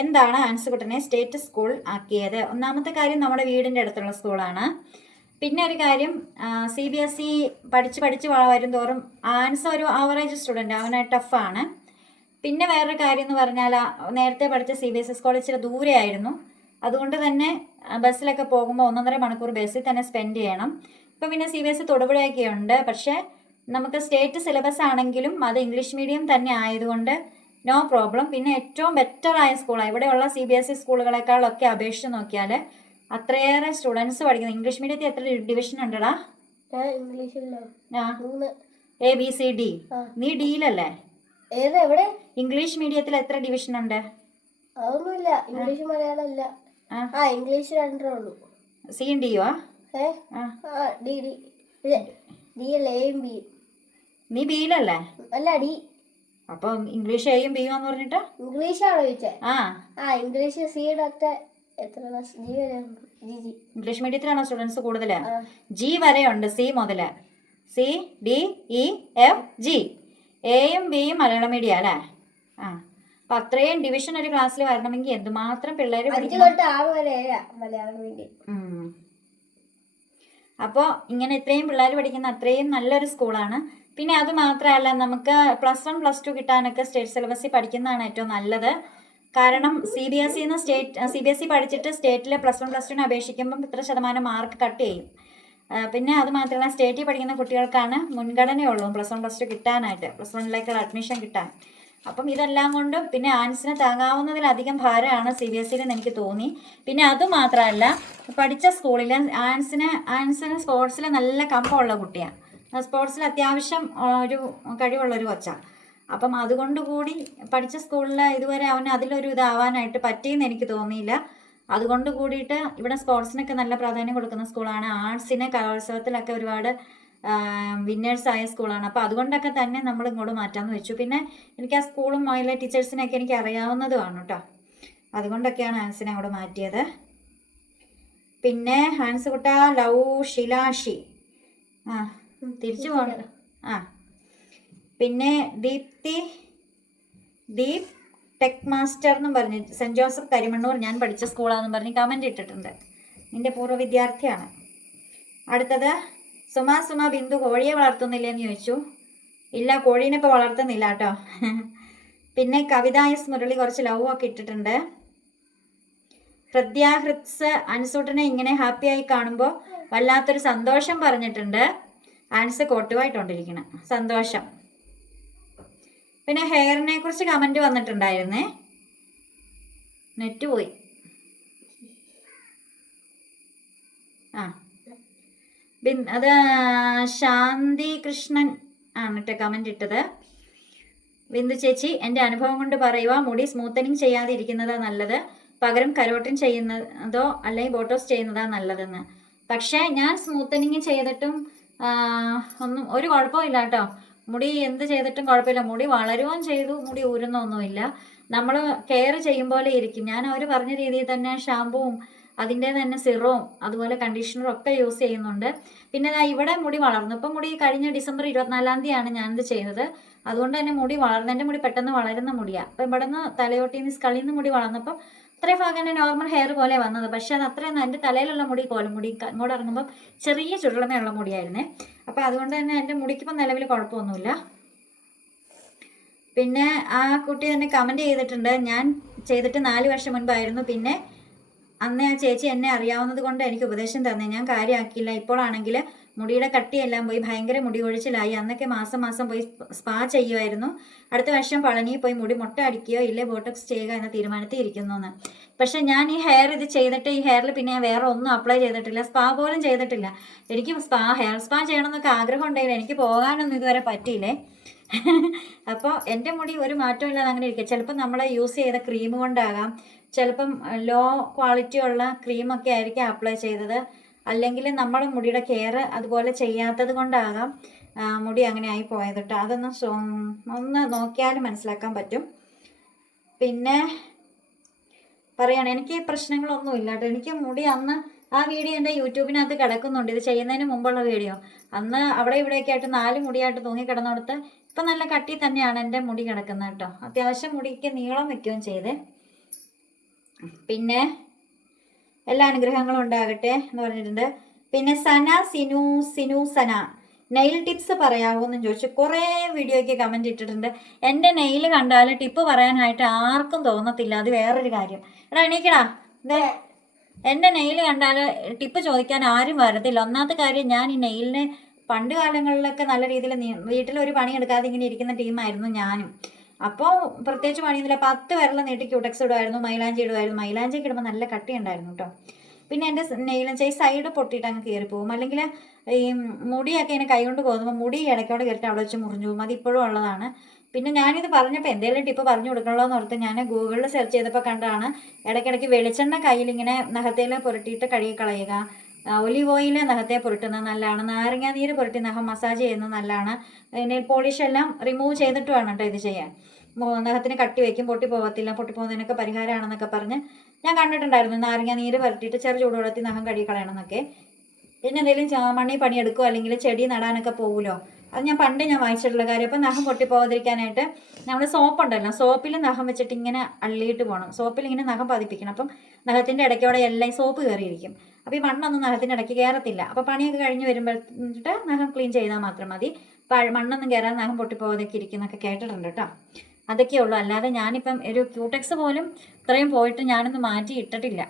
എന്താണ് അൻസുകുട്ടനെ സ്റ്റേറ്റ് സ്കൂൾ ആക്കിയത്? ഒന്നാമത്തെ കാര്യം നമ്മുടെ വീടിന്റെ അടുത്തുള്ള സ്കൂളാണ് പിന്നെ ഒരു കാര്യം സി ബി എസ് ഇ പഠിച്ച് പഠിച്ച് വരും തോറും ആൻസ് ഒരു ആവറേജ് സ്റ്റുഡന്റ് അവന് ടഫാണ് പിന്നെ വേറൊരു കാര്യം എന്ന് പറഞ്ഞാൽ നേരത്തെ പഠിച്ച C B S E school ഇച്ചിരി ദൂരെയായിരുന്നു. അതുകൊണ്ട് തന്നെ ബസ്സിലൊക്കെ പോകുമ്പോൾ ഒന്നൊന്നര മണിക്കൂർ ബസ്സിൽ തന്നെ സ്പെൻഡ് ചെയ്യണം. ഇപ്പം പിന്നെ സി ബി എസ് ഇ തൊടുപുഴയൊക്കെ ഉണ്ട്. പക്ഷേ നമുക്ക് സ്റ്റേറ്റ് സിലബസ് ആണെങ്കിലും അത് ഇംഗ്ലീഷ് മീഡിയം തന്നെ ആയതുകൊണ്ട് നോ പ്രോബ്ലം പിന്നെ ഏറ്റവും ബെറ്റർ ആയ സ്കൂളാണ് ഇവിടെയുള്ള സി ബി എസ് ഇ സ്കൂളുകളെക്കാളൊക്കെ അപേക്ഷിച്ച് നോക്കിയാൽ അത്രയേറെ സ്റ്റുഡൻസ് പഠിക്കുന്നത് ഇംഗ്ലീഷ് മീഡിയത്തിൽ എത്ര ഡിവിഷൻ ഉണ്ടടാ? A B C D. നീ ഡിയിലല്ലേ ഏത്? എവിടെ? ഇംഗ്ലീഷ് മീഡിയത്തിൽ എത്ര ഡിവിഷൻ ഉണ്ട്? അതൊന്നുമില്ല. ഇംഗ്ലീഷ് മലയാളം ആ. ഇംഗ്ലീഷ് രണ്ടേ ഉള്ളൂ. സി ഡിയോ ആ? ആ. D D. ഡി അല്ല എയും ബി നീ ബിയിലല്ലേ? അല്ല ഡി. അപ്പൊ ഇംഗ്ലീഷ് എയും ബിയും എന്ന് പറഞ്ഞിട്ട്? ഇംഗ്ലീഷ് ആണോ ചോദിച്ചേ? ആ. ആ ഇംഗ്ലീഷ് സിയുടെ ഒക്കെ എത്ര ക്ലാസ് ജി വരെ ഉണ്ട്. G G. ഇംഗ്ലീഷ് മീഡിയത്തിലാണോ സ്റ്റുഡൻസ് കൂടുതൽ ജി വരെയുണ്ട് സി മുതൽ. C D E F G. എയും ബിയും മലയാളം മീഡിയ അല്ലേ? ആ. അപ്പം അത്രയും ഡിവിഷൻ ഒരു ക്ലാസ്സിൽ വരണമെങ്കിൽ എന്തുമാത്രം പിള്ളേർ അഞ്ച് പഠിക്കണം? തൊട്ട് ആറ് വരെ മലയാളം മീഡിയം അപ്പോൾ ഇങ്ങനെ ഇത്രയും പിള്ളേർ പഠിക്കുന്ന അത്രയും നല്ലൊരു സ്കൂളാണ് പിന്നെ അത് മാത്രമല്ല നമുക്ക് പ്ലസ് വൺ പ്ലസ് ടു കിട്ടാനൊക്കെ സ്റ്റേറ്റ് സിലബസിൽ പഠിക്കുന്നതാണ് ഏറ്റവും നല്ലത്. കാരണം സി ബി എസ് സിന്ന് state C B S C പഠിച്ചിട്ട് സ്റ്റേറ്റിലെ പ്ലസ് വൺ പ്ലസ് ടുവിന് അപേക്ഷിക്കുമ്പം ഇത്ര ശതമാനം മാർക്ക് കട്ട് ചെയ്യും. ആ, പിന്നെ അത് മാത്രമല്ല സ്റ്റേറ്റിൽ പഠിക്കുന്ന കുട്ടികൾക്കാണ് മുൻഗണനയുള്ളൂ പ്ലസ് വൺ പ്ലസ് ടു കിട്ടാനായിട്ട്. പ്ലസ് വണ്ണിലേക്കുള്ള അഡ്മിഷൻ കിട്ടാൻ. അപ്പം ഇതെല്ലാം കൊണ്ടും പിന്നെ ആൻസിന് താങ്ങാവുന്നതിലധികം ഭാരമാണ് സി ബി എസ് സിയിൽ എനിക്ക് തോന്നി. പിന്നെ അതുമാത്രമല്ല പഠിച്ച സ്കൂളിൽ ആൻസിന് ആൻസിന് സ്പോർട്സിൽ നല്ല കമ്പമുള്ള കുട്ടിയാണ് സ്പോർട്സിൽ അത്യാവശ്യം ഒരു കഴിവുള്ള ഒരു കൊച്ചാണ് അപ്പം അതുകൊണ്ട് കൂടി പഠിച്ച സ്കൂളിൽ ഇതുവരെ അവന് അതിലൊരു ഇതാവാനായിട്ട് പറ്റിയെന്ന് എനിക്ക് തോന്നിയില്ല. അതുകൊണ്ട് കൂടിയിട്ട് ഇവിടെ സ്പോർട്സിനൊക്കെ നല്ല പ്രാധാന്യം കൊടുക്കുന്ന സ്കൂളാണ്. ആർട്സിന് കലോത്സവത്തിലൊക്കെ ഒരുപാട് വിന്നേഴ്സ് ആയ സ്കൂളാണ് അപ്പോൾ അതുകൊണ്ടൊക്കെ തന്നെ നമ്മൾ ഇങ്ങോട്ട് മാറ്റാമെന്ന് വെച്ചു. പിന്നെ എനിക്ക് ആ സ്കൂളും അതിലെ ടീച്ചേഴ്സിനെയൊക്കെ എനിക്ക് അറിയാവുന്നതുമാണ് കേട്ടോ അതുകൊണ്ടൊക്കെയാണ് ഹാൻസിനെ അങ്ങോട്ട് മാറ്റിയത്. പിന്നെ ഹാൻസ് കുട്ട ലൗ ഷിലാഷി ആ തിരിച്ചു പോകണം ആ. പിന്നെ ദീപ്തി ദീപ് ടെക് മാസ്റ്റർ എന്നും പറഞ്ഞ് സെന്റ് ജോസഫ് കരിമണ്ണൂർ ഞാൻ പഠിച്ച സ്കൂളാണെന്നും പറഞ്ഞ് കമന്റ് ഇട്ടിട്ടുണ്ട്. നിന്റെ പൂർവ വിദ്യാർത്ഥിയാണ്. അടുത്തത് സുമ സുമാ ബിന്ദു കോഴിയെ വളർത്തുന്നില്ലെന്ന് ചോദിച്ചു. ഇല്ല കോഴീനെ ഇപ്പോൾ വളർത്തുന്നില്ല കേട്ടോ പിന്നെ കവിത എസ് മുരളി കുറച്ച് ലവ് ഒക്കെ ഇട്ടിട്ടുണ്ട്. ഹൃദ്യ ഹൃത്സ് അൻസൂട്ടിനെ ഇങ്ങനെ ഹാപ്പിയായി കാണുമ്പോൾ വല്ലാത്തൊരു സന്തോഷം പറഞ്ഞിട്ടുണ്ട്. ആൻസ് കോട്ടുമായിട്ടുണ്ടിരിക്കണം സന്തോഷം. പിന്നെ ഹെയറിനെ കുറിച്ച് കമന്റ് വന്നിട്ടുണ്ടായിരുന്നേ. നെറ്റ് പോയി. ആ. അത് ശാന്തി കൃഷ്ണൻ ആണ് കേട്ടോ ഇട്ടത്. ബിന്ദു ചേച്ചി എന്റെ അനുഭവം കൊണ്ട് പറയുക മുടി സ്മൂത്തനിങ് ചെയ്യാതെ ഇരിക്കുന്നതാ നല്ലത്. പകരം കരോട്ടിൻ ചെയ്യുന്നതോ അല്ലെങ്കിൽ ബോട്ടോസ് ചെയ്യുന്നതാ നല്ലതെന്ന്. പക്ഷേ ഞാൻ സ്മൂത്തനിങ് ചെയ്തിട്ടും ഒന്നും ഒരു കുഴപ്പമില്ല കേട്ടോ. മുടി എന്ത് ചെയ്തിട്ടും കുഴപ്പമില്ല. മുടി വളരുകയും ചെയ്തു മുടി ഊരുന്നൊന്നുമില്ല. നമ്മൾ കെയർ ചെയ്യും പോലെ ഇരിക്കും. ഞാൻ അവർ പറഞ്ഞ രീതിയിൽ തന്നെ ഷാമ്പുവും അതിന്റെ തന്നെ സിറവും അതുപോലെ കണ്ടീഷണറും ഒക്കെ യൂസ് ചെയ്യുന്നുണ്ട്. പിന്നെ ഇവിടെ മുടി വളർന്നു. ഇപ്പം മുടി കഴിഞ്ഞ ഡിസംബർ ഇരുപത്തിനാലാം തീയതിയാണ് ഞാനിത് ചെയ്തത് അതുകൊണ്ട് തന്നെ മുടി വളർന്നു എന്റെ മുടി പെട്ടെന്ന് വളരുന്ന മുടിയാണ് അപ്പം ഇവിടെ നിന്ന് തലയോട്ടിൽ നിന്ന് സ്കളിൽ നിന്ന് മുടി വളർന്നപ്പം അത്രയും ഭാഗം തന്നെ നോർമൽ ഹെയർ പോലെ വന്നത്. പക്ഷേ അത് അത്രയും എന്റെ തലയിലുള്ള മുടി പോലും മുടി അങ്ങോട്ട് ഇറങ്ങുമ്പോൾ ചെറിയ ചുരുളമയുള്ള മുടിയായിരുന്നേ. അപ്പോൾ അതുകൊണ്ട് തന്നെ എന്റെ മുടിക്കിപ്പം നിലവിൽ കുഴപ്പമൊന്നുമില്ല. പിന്നെ ആ കുട്ടി തന്നെ കമന്റ് ചെയ്തിട്ടുണ്ട്. ഞാൻ ചെയ്തിട്ട് നാല് വർഷം മുൻപായിരുന്നു. പിന്നെ അന്ന് ആ ചേച്ചി എന്നെ അറിയാവുന്നത് കൊണ്ട് എനിക്ക് ഉപദേശം തന്നെ. ഞാൻ കാര്യമാക്കിയില്ല ഇപ്പോഴാണെങ്കിൽ മുടിയുടെ കട്ടിയെല്ലാം പോയി ഭയങ്കര മുടി കൊഴിച്ചിലായി. അന്നൊക്കെ മാസം മാസം പോയി സ്പാ ചെയ്യുമായിരുന്നു അടുത്ത വർഷം പളനി പോയി മുടി മുട്ട അടിക്കുകയോ ഇല്ലേ ബോട്ടോക്സ് ചെയ്യുക എന്ന തീരുമാനത്തിൽ ഇരിക്കുന്നു എന്ന്. പക്ഷെ ഞാൻ ഈ ഹെയർ ഇത് ചെയ്തിട്ട് ഈ ഹെയറിൽ പിന്നെ ഞാൻ വേറെ ഒന്നും അപ്ലൈ ചെയ്തിട്ടില്ല. സ്പാ പോലും ചെയ്തിട്ടില്ല. എനിക്ക് സ്പാ ഹെയർ സ്പാ ചെയ്യണം എന്നൊക്കെ ആഗ്രഹം ഉണ്ടെങ്കിലും എനിക്ക് പോകാനൊന്നും ഇതുവരെ പറ്റിയില്ലേ? *laughs* അപ്പോൾ എന്റെ മുടി ഒരു മാറ്റവും ഇല്ലാതെ അങ്ങനെ ഇരിക്കുക. ചിലപ്പോൾ നമ്മൾ യൂസ് ചെയ്ത ക്രീം കൊണ്ടാകാം. ചിലപ്പം ലോ ക്വാളിറ്റി ഉള്ള ക്രീമൊക്കെ ആയിരിക്കും അപ്ലൈ ചെയ്തത്. അല്ലെങ്കിൽ നമ്മൾ മുടിയുടെ കെയർ അതുപോലെ ചെയ്യാത്തത് കൊണ്ടാകാം മുടി അങ്ങനെ ആയി പോയത് കേട്ടോ അതൊന്ന് ഒന്ന് നോക്കിയാൽ മനസ്സിലാക്കാൻ പറ്റും. പിന്നെ പറയണം എനിക്ക് പ്രശ്നങ്ങളൊന്നും ഇല്ല കേട്ടോ എനിക്ക് മുടി അന്ന് ആ വീഡിയോ എന്റെ യൂട്യൂബിനകത്ത് കിടക്കുന്നുണ്ട്. ഇത് ചെയ്യുന്നതിന് മുമ്പുള്ള വീഡിയോ അന്ന് അവിടെ ഇവിടെയൊക്കെ ആയിട്ട് നാല് മുടിയായിട്ട് തൂങ്ങി കിടന്നിടത്ത് ഇപ്പം നല്ല കട്ടി തന്നെയാണ് എന്റെ മുടി കിടക്കുന്നത് കേട്ടോ അത്യാവശ്യം മുടിക്ക് നീളം വെക്കുകയും ചെയ്തേ. പിന്നെ എല്ലാ അനുഗ്രഹങ്ങളും ഉണ്ടാകട്ടെ എന്ന് പറഞ്ഞിട്ടുണ്ട്. പിന്നെ സന സിനു സിനു സന. നെയിൽ ടിപ്സ് പറയാമോ എന്ന് ചോദിച്ചു. കുറേ വീഡിയോയ്ക്ക് കമന്റ് ഇട്ടിട്ടുണ്ട്. എന്റെ നെയിൽ കണ്ടാൽ ടിപ്പ് പറയാനായിട്ട് ആർക്കും തോന്നത്തില്ല. അത് വേറൊരു കാര്യം. എടാ എണീക്കടാ. എന്റെ നെയിൽ കണ്ടാൽ ടിപ്പ് ചോദിക്കാൻ ആരും വരത്തില്ല. ഒന്നാമത്തെ കാര്യം ഞാൻ ഈ നെയിലിനെ പണ്ട് കാലങ്ങളിലൊക്കെ നല്ല രീതിയിൽ വീട്ടിൽ ഒരു പണി എടുക്കാതെ ഇങ്ങനെ ഇരിക്കുന്ന ടീമായിരുന്നു ഞാനും. അപ്പോൾ പ്രത്യേകിച്ച് പണിയൊന്നുമില്ല. പത്ത് വിരൽ നീട്ടി ക്യൂടെക്സ് ഇടുമായിരുന്നു മൈലാഞ്ചി ഇടുമായിരുന്നു മൈലാഞ്ചി ഇടുമ്പോൾ നല്ല കട്ടി ഉണ്ടായിരുന്നു കേട്ടോ. പിന്നെ എന്റെ നെയിലും ഈ സൈഡ് പൊട്ടിയിട്ട് അങ്ങ് പോകും അല്ലെങ്കിൽ ഈ മുടിയൊക്കെ ഇങ്ങനെ കൈകൊണ്ട് പോകുമ്പോൾ മുടി ഇടയ്ക്കോടെ കയറിട്ട് അവിടെ വെച്ച് മുറിഞ്ഞു പോകും. അതിപ്പോഴും ഉള്ളതാണ്. പിന്നെ ഞാനിത് പറഞ്ഞപ്പോൾ എന്തെങ്കിലും ടിപ്പ് പറഞ്ഞു കൊടുക്കണമല്ലോ എന്ന് ഓർത്ത് ഞാൻ ഗൂഗിളിൽ സെർച്ച് ചെയ്തപ്പോൾ കണ്ടാണ് ഇടയ്ക്കിടയ്ക്ക് വെളിച്ചെണ്ണ കയ്യിൽ ഇങ്ങനെ നഖത്തേൽ പുരട്ടിയിട്ട് കഴുകി കളയുക. ഒലിവ് ഓയിൽ നഖത്തെ പുരട്ടുന്നത് നല്ലതാണ്. നാരങ്ങാനീര് പുരട്ടി നഖം മസാജ് ചെയ്യുന്നത് നല്ലതാണ്. നെയിൽ പോളിഷ് എല്ലാം റിമൂവ് വേണം കേട്ടോ ഇത് ചെയ്യാൻ. നഖത്തിന് കട്ടി വയ്ക്കും പൊട്ടി പോകത്തില്ല പൊട്ടി പോകുന്നതിനൊക്കെ പരിഹാരമാണെന്നൊക്കെ പറഞ്ഞ് ഞാൻ കണ്ടിട്ടുണ്ടായിരുന്നു നാരങ്ങ നീര് പുരട്ടിയിട്ട് ചെറു ചൂടുവെള്ളത്തിൽ നഖം കഴുകി കളയണം എന്നൊക്കെ പിന്നെ എന്തെങ്കിലും മണ്ണി പണിയെടുക്കുമോ അല്ലെങ്കിൽ ചെടി നടാനൊക്കെ പോകുമല്ലോ അത് ഞാൻ പണ്ട് ഞാൻ വായിച്ചിട്ടുള്ള കാര്യം. അപ്പം നഖം പൊട്ടി പോകാതിരിക്കാനായിട്ട് നമ്മൾ സോപ്പ് ഉണ്ടല്ലോ സോപ്പിൽ നഖം വെച്ചിട്ട് ഇങ്ങനെ അള്ളിയിട്ട് പോകണം സോപ്പിൽ ഇങ്ങനെ നഖം പതിപ്പിക്കണം. അപ്പം നഖത്തിന്റെ ഇടയ്ക്കോടെ എല്ലാം സോപ്പ് കയറിയിരിക്കും. അപ്പോൾ ഈ മണ്ണൊന്നും നഖത്തിന്റെ ഇടയ്ക്ക് കയറത്തില്ല. അപ്പോൾ പണിയൊക്കെ കഴിഞ്ഞ് വരുമ്പോഴത്തെ നഖം ക്ലീൻ ചെയ്താൽ മാത്രം മതി. മണ്ണൊന്നും കയറാൻ നഖം പൊട്ടിപ്പോകാതൊക്കെ ഇരിക്കുന്നൊക്കെ കേട്ടിട്ടുണ്ട് കേട്ടോ. അതൊക്കെ ഉള്ളൂ. അല്ലാതെ ഞാനിപ്പം ഒരു ക്യൂടെക്സ് പോലും ഇത്രയും പോയിട്ട് ഞാനൊന്ന് മാറ്റി ഇട്ടിട്ടില്ല.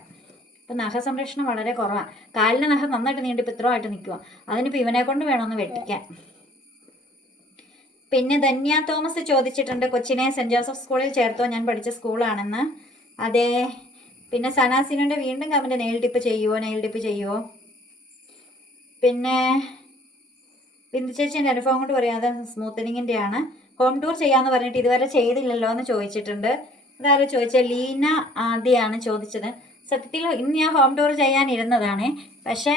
ഇപ്പം നഖ സംരക്ഷണം വളരെ കുറവാണ് കാലിന്റെ നഖം നന്നായിട്ട് നീണ്ടിപ്പോൾ ഇത്രമായിട്ട് നിൽക്കുക അതിനിപ്പോൾ ഇവനെ കൊണ്ട് വേണമെന്ന് വെട്ടിക്കാൻ. പിന്നെ ധന്യ തോമസ് ചോദിച്ചിട്ടുണ്ട് കൊച്ചിനെ സെന്റ് ജോസഫ് സ്കൂളിൽ ചേർത്തോ? ഞാൻ പഠിച്ച സ്കൂളാണെന്ന്. അതെ. പിന്നെ സനാസിനുണ്ട് വീണ്ടും കമന്റ് നെയിൽ ടിപ്പ് ചെയ്യുമോ നെയിൽ ടിപ്പ് ചെയ്യുമോ പിന്നെ ബിന്ദു ചേച്ചിന്റെ അനുഭവം കൊണ്ട് പറയാതെ സ്മൂത്തനിങ്ങിന്റെ ആണ് ഹോം ടൂർ ചെയ്യാന്ന് പറഞ്ഞിട്ട് ഇതുവരെ ചെയ്തില്ലല്ലോ എന്ന് ചോദിച്ചിട്ടുണ്ട്. അതാരോ ചോദിച്ച? ലീന ആദ്യമാണ് ചോദിച്ചത്. സത്യത്തിൽ ഇന്ന് ഞാൻ ഹോം ടൂർ ചെയ്യാനിരുന്നതാണ് പക്ഷേ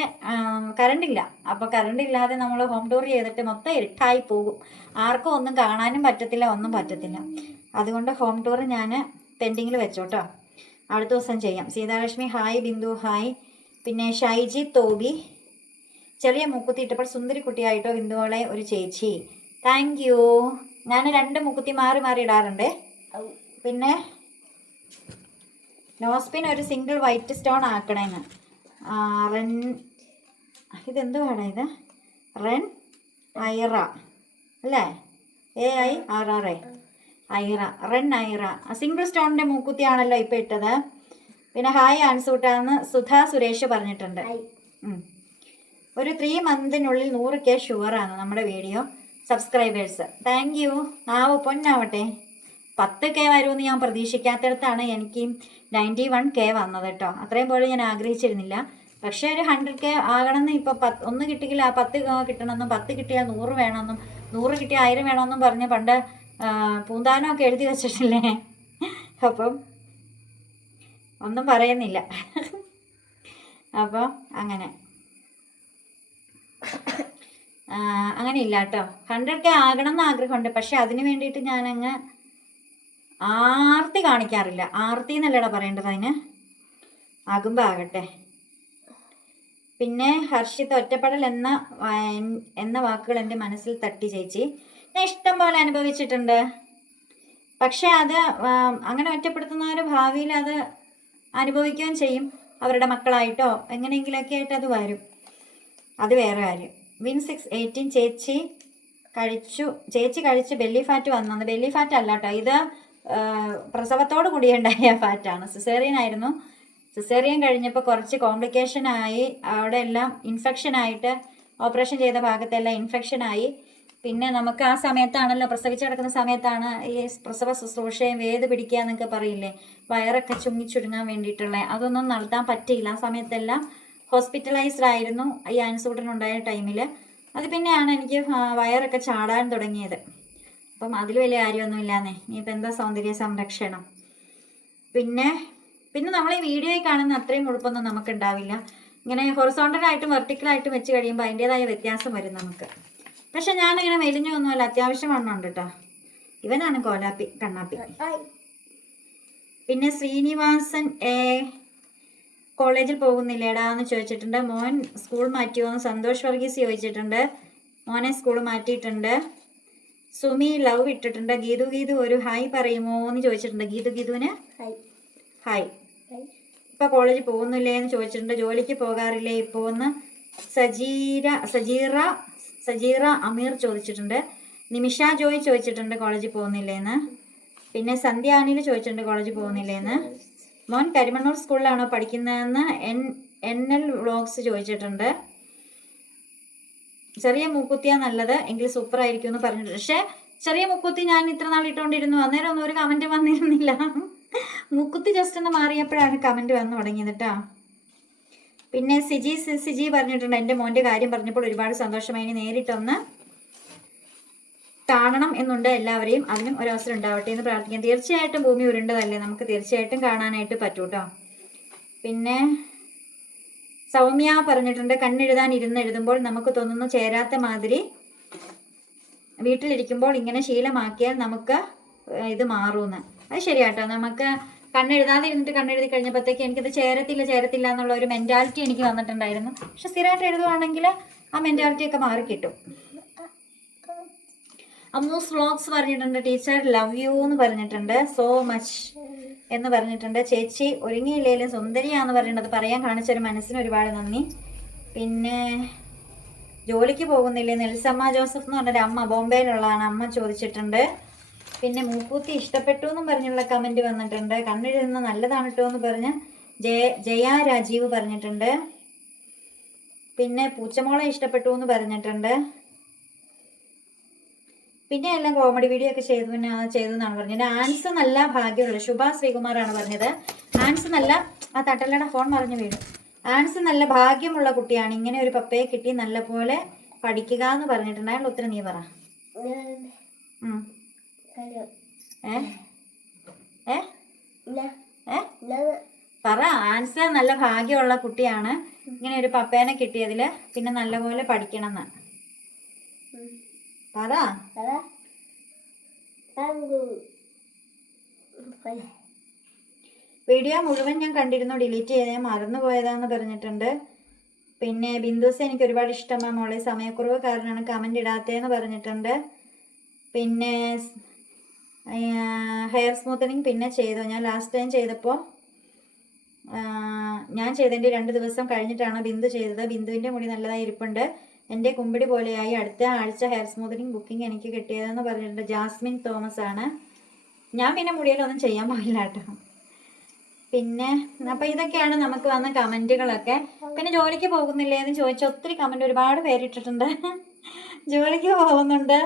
കറണ്ടില്ല അപ്പോൾ കറണ്ട് ഇല്ലാതെ നമ്മൾ ഹോം ടൂർ ചെയ്തിട്ട് മൊത്തം ഇരുട്ടായി പോകും. ആർക്കും ഒന്നും കാണാനും പറ്റത്തില്ല ഒന്നും പറ്റത്തില്ല. അതുകൊണ്ട് ഹോം ടൂർ ഞാൻ പെൻഡിങ്ങിൽ വെച്ചോട്ടോ. അടുത്ത ദിവസം ചെയ്യാം. Seethalakshmi hi Bindu hi. പിന്നെ ഷൈജി തോബി. ചെറിയ മൂക്കുത്തിയിട്ടപ്പോൾ സുന്ദരി കുട്ടിയായിട്ടോ ബിന്ദുവളെ ഒരു ചേച്ചി. Thank you. ഞാൻ രണ്ട് മുക്കുത്തി മാറി മാറി ഇടാറുണ്ട്. പിന്നെ നോസ്പിൻ ഒരു സിംഗിൾ വൈറ്റ് സ്റ്റോൺ ആക്കണേന്ന്. റെൻ ഇതെന്ത് വേണം ഇത്? റെൻ ഐറ അല്ലേ? A I R R A Aira Ren Aira. Single സ്റ്റോണിന്റെ മൂക്കുത്തിയാണല്ലോ ഇപ്പോൾ ഇട്ടത്. പിന്നെ ഹായ് ആൻസൂട്ടാന്ന് സുധാ സുരേഷ് പറഞ്ഞിട്ടുണ്ട്. ഒരു ത്രീ മന്തിനുള്ളിൽ നൂറ് കെ ഷുവറാണ് നമ്മുടെ വീഡിയോ. സബ്സ്ക്രൈബേഴ്സ് താങ്ക് യു ആവോ പൊന്നാവട്ടെ. പത്ത് കെ വരുമെന്ന് ഞാൻ പ്രതീക്ഷിക്കാത്തടത്താണ് എനിക്ക് നയന്റി വൺ കെ വന്നത് കേട്ടോ അത്രയും പോലും ഞാൻ ആഗ്രഹിച്ചിരുന്നില്ല. പക്ഷേ ഒരു ഹൺഡ്രഡ് കെ ആകണമെന്ന് ഇപ്പോൾ പത്ത് ഒന്ന് കിട്ടിയില്ല ആ പത്ത് കിട്ടണമെന്നും പത്ത് കിട്ടിയാൽ നൂറ് വേണമെന്നും നൂറ് കിട്ടിയാൽ ആയിരം വേണമെന്നും പറഞ്ഞ് പണ്ട് പൂന്താനമൊക്കെ എഴുതി വെച്ചിട്ടില്ലേ? അപ്പം ഒന്നും പറയുന്നില്ല. *laughs* അപ്പോൾ അങ്ങനെ. ആ, അങ്ങനെ ഇല്ല കേട്ടോ ഹൺഡ്രഡ് കെ ആകണം എന്ന് ആഗ്രഹമുണ്ട്. പക്ഷെ അതിന് വേണ്ടിയിട്ട് ഞാനങ്ങ് ആർത്തി കാണിക്കാറില്ല. ആർത്തി എന്നല്ലടാ പറയേണ്ടത് അതിന്? ആകുമ്പോൾ ആകട്ടെ പിന്നെ ഹർഷിത് ഒറ്റപ്പെടൽ എന്ന എന്ന വാക്കുകൾ എന്റെ മനസ്സിൽ തട്ടി ചേച്ചി ഞാൻ ഇഷ്ടം പോലെ അനുഭവിച്ചിട്ടുണ്ട്. പക്ഷേ അത് അങ്ങനെ ഒറ്റപ്പെടുത്തുന്നവർ ഭാവിയിൽ അത് അനുഭവിക്കുകയും ചെയ്യും. അവരുടെ മക്കളായിട്ടോ എങ്ങനെയെങ്കിലൊക്കെ ആയിട്ട് അത് വരും. അത് വേറെ കാര്യം. വിൻ സിക്സ് എയ്റ്റീൻ ചേച്ചി കഴിച്ചു ചേച്ചി കഴിച്ച് ബെല്ലി ഫാറ്റ് വന്നത് ബെല്ലി ഫാറ്റ് അല്ല കേട്ടോ ഇത് പ്രസവത്തോട് കൂടി ഉണ്ടായ ഫാറ്റാണ്. സിസേറിയൻ ആയിരുന്നു. സിസേറിയൻ കഴിഞ്ഞപ്പോൾ കുറച്ച് കോംപ്ലിക്കേഷൻ ആയി. അവിടെ എല്ലാം ഇൻഫെക്ഷൻ ആയിട്ട് ഓപ്പറേഷൻ ചെയ്ത ഭാഗത്തെല്ലാം ഇൻഫെക്ഷൻ ആയി. പിന്നെ നമുക്ക് ആ സമയത്താണല്ലോ പ്രസവിച്ച് കിടക്കുന്ന സമയത്താണ് ഈ പ്രസവ ശുശ്രൂഷയും വേത് പിടിക്കുക എന്നൊക്കെ പറയില്ലേ? വയറൊക്കെ ചുങ്ങി ചുരുങ്ങാൻ വേണ്ടിയിട്ടുള്ള. അതൊന്നും നടത്താൻ പറ്റിയില്ല. ആ സമയത്തെല്ലാം ഹോസ്പിറ്റലൈസ്ഡ് ആയിരുന്നു. ഈ ആൻസൂട്ടനുണ്ടായ ടൈമിൽ അത് പിന്നെയാണ് എനിക്ക് വയറൊക്കെ ചാടാൻ തുടങ്ങിയത്. അപ്പം അതിൽ വലിയ കാര്യമൊന്നും ഇല്ലാന്നേ ഇനിയിപ്പോൾ എന്താ സൗന്ദര്യ സംരക്ഷണം? പിന്നെ പിന്നെ നമ്മൾ ഈ വീഡിയോയിൽ കാണുന്ന അത്രയും ഉഴുപ്പൊന്നും നമുക്ക് ഉണ്ടാവില്ല ഇങ്ങനെ ഹൊറിസോണ്ടലായിട്ടും വെർട്ടിക്കലായിട്ടും വെച്ച് കഴിയുമ്പോൾ അതിന്റെതായ വ്യത്യാസം വരും നമുക്ക്. പക്ഷെ ഞാനിങ്ങനെ മെലിഞ്ഞൊന്നുമല്ല അത്യാവശ്യം വണ്ണമുണ്ട് കേട്ടോ ഇവനാണ് കോലാപ്പി കണ്ണാപ്പി. പിന്നെ ശ്രീനിവാസൻ എ കോളേജിൽ പോകുന്നില്ലേടാ എന്ന് ചോദിച്ചിട്ടുണ്ട്. മോൻ സ്കൂൾ മാറ്റിയോ എന്ന് സന്തോഷ് വർഗീസ് ചോദിച്ചിട്ടുണ്ട്. മോനെ സ്കൂൾ മാറ്റിയിട്ടുണ്ട്. സുമി ലവ് ഇട്ടിട്ടുണ്ട്. ഗീതു ഗീതു ഒരു ഹായ് പറയുമോ എന്ന് ചോദിച്ചിട്ടുണ്ട്. ഗീതു ഗീതുവിന്? ഹായ്. ഇപ്പൊ കോളേജിൽ പോകുന്നില്ലേ എന്ന് ചോദിച്ചിട്ടുണ്ട്. ജോലിക്ക് പോകാറില്ലേ ഇപ്പോ എന്ന് സജീര സജീറ സജീറ അമീർ ചോദിച്ചിട്ടുണ്ട്. നിമിഷ ജോയ് ചോദിച്ചിട്ടുണ്ട് കോളേജിൽ പോകുന്നില്ലേന്ന് പിന്നെ സന്ധ്യ അനിൽ ചോദിച്ചിട്ടുണ്ട് കോളേജിൽ പോകുന്നില്ലേന്ന് മോൻ കരിമണ്ണൂർ സ്കൂളിലാണോ പഠിക്കുന്നതെന്ന് എൻ എൻ എൽ വ്ളോഗ്സ് ചോദിച്ചിട്ടുണ്ട്. ചെറിയ മൂക്കുത്തിയാ നല്ലത് എങ്കിൽ സൂപ്പർ ആയിരിക്കും എന്ന് പറഞ്ഞിട്ടുണ്ട്. പക്ഷേ ചെറിയ മൂക്കുത്തി ഞാൻ ഇത്ര നാൾ ഇട്ടുകൊണ്ടിരുന്നു അന്നേരം ഒന്നും ഒരു കമന്റ് വന്നിരുന്നില്ല. മൂക്കുത്തി ജസ്റ്റ് ഒന്ന് മാറിയപ്പോഴാണ് കമന്റ് വന്നു തുടങ്ങിയത് കേട്ടോ പിന്നെ സിജി സിജി പറഞ്ഞിട്ടുണ്ട്. എന്റെ മോന്റെ കാര്യം പറഞ്ഞപ്പോൾ ഒരുപാട് സന്തോഷമായി. നേരിട്ടൊന്ന് കാണണം എന്നുണ്ട് എല്ലാവരെയും. അതിനും അവസരം ഉണ്ടാവട്ടെ എന്ന് പ്രാർത്ഥിക്കാം. തീർച്ചയായിട്ടും ഭൂമി ഉരുണ്ടതല്ലേ? നമുക്ക് തീർച്ചയായിട്ടും കാണാനായിട്ട് പറ്റൂ കേട്ടോ പിന്നെ സൗമ്യ പറഞ്ഞിട്ടുണ്ട് കണ്ണെഴുതാൻ ഇരുന്ന് എഴുതുമ്പോൾ നമുക്ക് തോന്നുന്നു ചേരാത്ത മാതിരി വീട്ടിലിരിക്കുമ്പോൾ ഇങ്ങനെ ശീലമാക്കിയാൽ നമുക്ക് ഇത് മാറൂന്ന്. അത് ശരിയാട്ടോ. നമുക്ക് കണ്ണെഴുതാതെ ഇരുന്നിട്ട് കണ്ണെഴുതി കഴിഞ്ഞപ്പോഴത്തേക്ക് എനിക്കത് ചേരത്തില്ല ചേരത്തില്ല എന്നുള്ള ഒരു മെന്റാലിറ്റി എനിക്ക് വന്നിട്ടുണ്ടായിരുന്നു. പക്ഷെ സ്ഥിരമായിട്ട് എഴുതുവാണെങ്കിൽ ആ മെന്റാലിറ്റി ഒക്കെ മാറി കിട്ടും അമ്മൂസ് വ്ളോഗ്സ് പറഞ്ഞിട്ടുണ്ട് ടീച്ചർ ലവ് യു എന്ന് പറഞ്ഞിട്ടുണ്ട് സോ മച്ച് എന്ന് പറഞ്ഞിട്ടുണ്ട്. ചേച്ചി ഒരുങ്ങിയില്ലേലും സുന്ദരിയാന്ന് അത് പറയാൻ കാണിച്ചൊരു മനസ്സിന് ഒരുപാട് നന്ദി. പിന്നെ ജോലിക്ക് പോകുന്നില്ലേ? നെൽസമ്മ ജോസഫ് എന്ന് പറഞ്ഞൊരു അമ്മ ബോംബെയിലുള്ളതാണ് അമ്മ ചോദിച്ചിട്ടുണ്ട്. പിന്നെ മൂക്കൂത്തി ഇഷ്ടപ്പെട്ടു എന്നും പറഞ്ഞുള്ള കമന്റ് വന്നിട്ടുണ്ട്. കണ്ണിരുന്ന് നല്ലതാണ് കേട്ടോ എന്ന് പറഞ്ഞ് ജയ ജയ രാജീവ് പറഞ്ഞിട്ടുണ്ട്. പിന്നെ പൂച്ചമോളെ ഇഷ്ടപ്പെട്ടു എന്ന് പറഞ്ഞിട്ടുണ്ട്. പിന്നെ എല്ലാം കോമഡി വീഡിയോ ഒക്കെ ചെയ്തു പിന്നെ ചെയ്തു എന്നാണ് പറഞ്ഞത്. ആൻസ് നല്ല ഭാഗ്യമുള്ള ശുഭ ശ്രീകുമാറാണ് പറഞ്ഞത്. ആൻസ് നല്ല ആ തട്ടലയുടെ ഫോൺ പറഞ്ഞു വീണു. ആൻസ് നല്ല ഭാഗ്യമുള്ള കുട്ടിയാണ്. ഇങ്ങനെ ഒരു പപ്പയെ കിട്ടി നല്ല പോലെ പഠിക്കുക എന്ന് പറഞ്ഞിട്ടുണ്ട്. അയാൾ ഉത്തരം നീ പറ. പറ. ആൻസ് നല്ല ഭാഗ്യമുള്ള കുട്ടിയാണ്. ഇങ്ങനെ ഒരു പപ്പേനെ കിട്ടിയതിൽ പിന്നെ നല്ലപോലെ പഠിക്കണം എന്ന് പറ വീഡിയോ മുഴുവൻ ഞാൻ കണ്ടിരുന്നു. ഡിലീറ്റ് ചെയ്തേ മറന്നു പോയതാന്ന് പറഞ്ഞിട്ടുണ്ട്. പിന്നെ ബിന്ദുസ് എനിക്ക് ഒരുപാട് ഇഷ്ടമാണ്. മോളെ സമയക്കുറവ് കാരണമാണ് കമന്റ് ഇടാത്തതെന്ന് പറഞ്ഞിട്ടുണ്ട്. പിന്നെ ഹെയർ സ്മൂത്തനിങ് പിന്നെ ചെയ്തു. ഞാൻ ലാസ്റ്റ് ടൈം ചെയ്തപ്പോൾ ഞാൻ ചെയ്തതിന്റെ രണ്ട് ദിവസം കഴിഞ്ഞിട്ടാണ് ബിന്ദു ചെയ്തത്. ബിന്ദുവിന്റെ മുടി നല്ലതായി ഇരിപ്പുണ്ട്. എന്റെ കുമ്പിടി പോലെയായി അടുത്ത ആഴ്ച ഹെയർ സ്മൂത്തനിങ് ബുക്കിംഗ് എനിക്ക് കിട്ടിയതെന്ന് പറഞ്ഞിട്ടുണ്ട് ജാസ്മിൻ തോമസ് ആണ്. ഞാൻ പിന്നെ മുടിയിലൊന്നും ചെയ്യാൻ പോയില്ല കേട്ടോ. പിന്നെ അപ്പം ഇതൊക്കെയാണ് നമുക്ക് വന്ന കമന്റുകളൊക്കെ. പിന്നെ ജോലിക്ക് പോകുന്നില്ലേ എന്ന് ചോദിച്ച ഒത്തിരി കമന്റ് ഒരുപാട് പേരിട്ടിട്ടുണ്ട്. ജോലിക്ക് പോകുന്നുണ്ട്.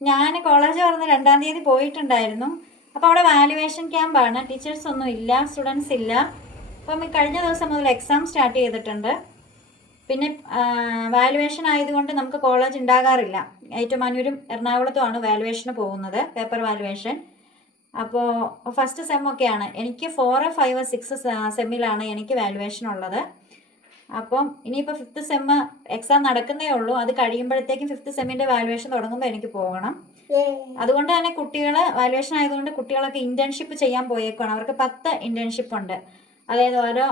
ഞാൻ കോളേജ് തുറന്ന് രണ്ടാം തീയതി പോയിട്ടുണ്ടായിരുന്നു. അപ്പോൾ അവിടെ വാലുവേഷൻ ക്യാമ്പാണ് ടീച്ചേഴ്സ് ഒന്നും ഇല്ല സ്റ്റുഡൻസ് ഇല്ല. അപ്പം കഴിഞ്ഞ ദിവസം മുതൽ എക്സാം സ്റ്റാർട്ട് ചെയ്തിട്ടുണ്ട്. പിന്നെ വാലുവേഷൻ ആയതുകൊണ്ട് നമുക്ക് കോളേജ് ഉണ്ടാകാറില്ല ഏറ്റുമാനൂരും എറണാകുളത്തുമാണ് വാലുവേഷന് പോകുന്നത് പേപ്പർ വാലുവേഷൻ അപ്പോൾ ഫസ്റ്റ് സെം ഒക്കെയാണ്. എനിക്ക് ഫോർ ഫൈവ് സിക്സ് സെമ്മിലാണ് എനിക്ക് വാലുവേഷൻ ഉള്ളത്. അപ്പം ഇനിയിപ്പോൾ ഫിഫ്ത്ത് സെം എക്സാം നടക്കുന്നേ ഉള്ളൂ. അത് കഴിയുമ്പോഴത്തേക്കും ഫിഫ്ത്ത് സെമ്മിന്റെ വാലുവേഷൻ തുടങ്ങുമ്പോൾ എനിക്ക് പോകണം. അതുകൊണ്ട് തന്നെ കുട്ടികൾ വാലുവേഷൻ ആയതുകൊണ്ട് കുട്ടികളൊക്കെ ഇന്റേൺഷിപ്പ് ചെയ്യാൻ പോയേക്കാണ് അവർക്ക് പത്ത് ഇന്റേൺഷിപ്പ് ഉണ്ട്. അതായത് ഓരോ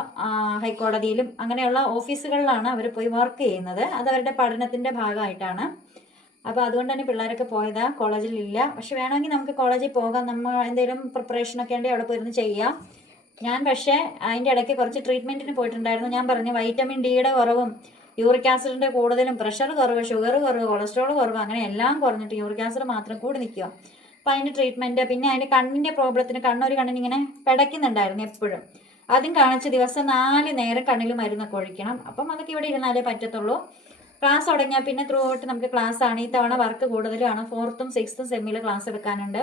ഹൈക്കോടതിയിലും അങ്ങനെയുള്ള ഓഫീസുകളിലാണ് അവർ പോയി വർക്ക് ചെയ്യുന്നത്. അത് അവരുടെ പഠനത്തിന്റെ ഭാഗമായിട്ടാണ്. അപ്പോൾ അതുകൊണ്ട് തന്നെ പിള്ളേരൊക്കെ പോയതാ. കോളേജിലില്ല. പക്ഷെ വേണമെങ്കിൽ നമുക്ക് കോളേജിൽ പോകാം. നമ്മൾ എന്തെങ്കിലും പ്രിപ്പറേഷനൊക്കെ ഉണ്ടെങ്കിൽ അവിടെ പോയിരുന്ന് ചെയ്യാം. ഞാൻ പക്ഷേ അതിന്റെ ഇടയ്ക്ക് കുറച്ച് ട്രീറ്റ്മെന്റിന് പോയിട്ടുണ്ടായിരുന്നു. ഞാൻ പറഞ്ഞു വൈറ്റമിൻ ഡിയുടെ കുറവും യൂറിക് ആസിഡിന്റെ കൂടുതലും പ്രഷർ കുറവ് ഷുഗർ കുറവ് കൊളസ്ട്രോൾ കുറവ് അങ്ങനെ എല്ലാം കുറഞ്ഞിട്ട് യൂറിക് ആസിഡ് മാത്രം കൂടി നിൽക്കുക. അപ്പോൾ അതിന്റെ ട്രീറ്റ്മെന്റ് പിന്നെ അതിന്റെ കണ്ണിന്റെ പ്രോബ്ലത്തിന് കണ്ണൊരു കണ്ണിന് ഇങ്ങനെ പിടയ്ക്കുന്നുണ്ടായിരുന്നു എപ്പോഴും. അതും കാണിച്ച ദിവസം നാല് നേരം കണ്ണിൽ മരുന്നൊക്കെ ഒഴിക്കണം. അപ്പം അതൊക്കെ ഇവിടെ ഇരുന്നാലേ പറ്റത്തുള്ളൂ. ക്ലാസ് തുടങ്ങിയാൽ പിന്നെ ത്രൂ ഔട്ട് നമുക്ക് ക്ലാസ് ആണ്. ഈ തവണ വർക്ക് കൂടുതലാണ്. ഫോർത്തും സിക്സ്ത്തും സെമ്മിൽ ക്ലാസ് എടുക്കാനുണ്ട്.